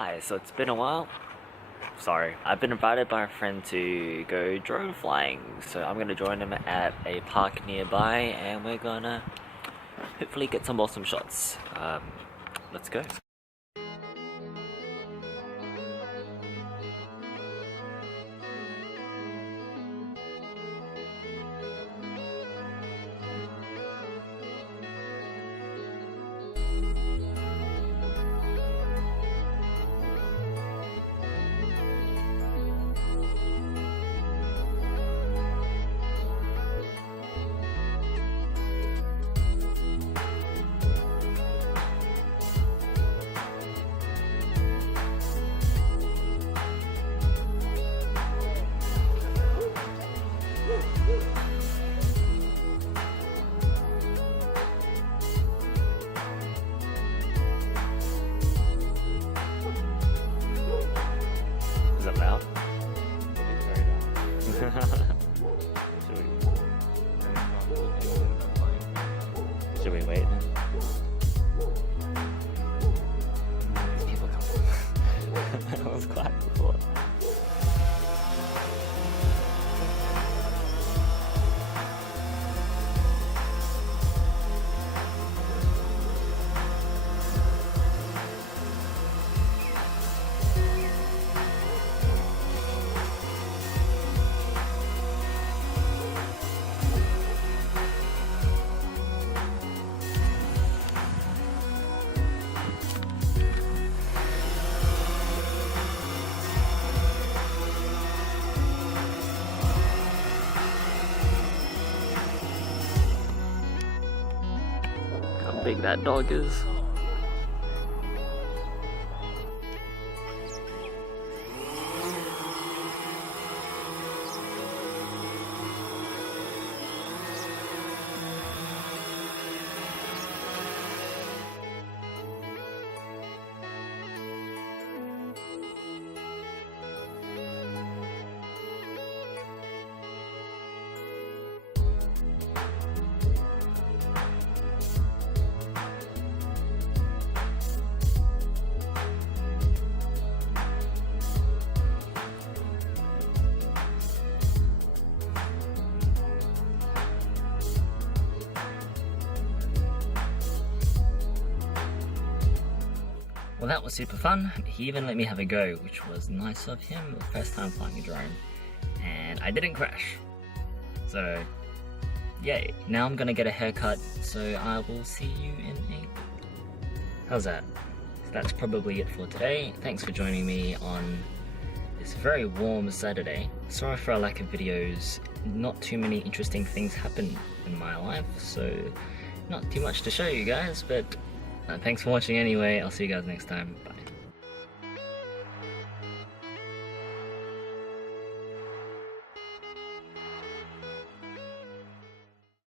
Hi, so it's been a while. Sorry, I've been invited by a friend to go drone flying, so I'm gonna join him at a park nearby and we're gonna hopefully get some awesome shots. Let's go. Is it loud? It's very loud. Should we wait then? People come. That was quiet before. How big that dog is. Well, that was super fun. He even let me have a go, which was nice of him. The first time flying a drone, and I didn't crash. So, yay. Now I'm gonna get a haircut, so I will see you in a... How's that? That's probably it for today. Thanks for joining me on this very warm Saturday. Sorry for a lack of videos. Not too many interesting things happen in my life, so not too much to show you guys, but thanks for watching anyway. I'll see you guys next time. Bye.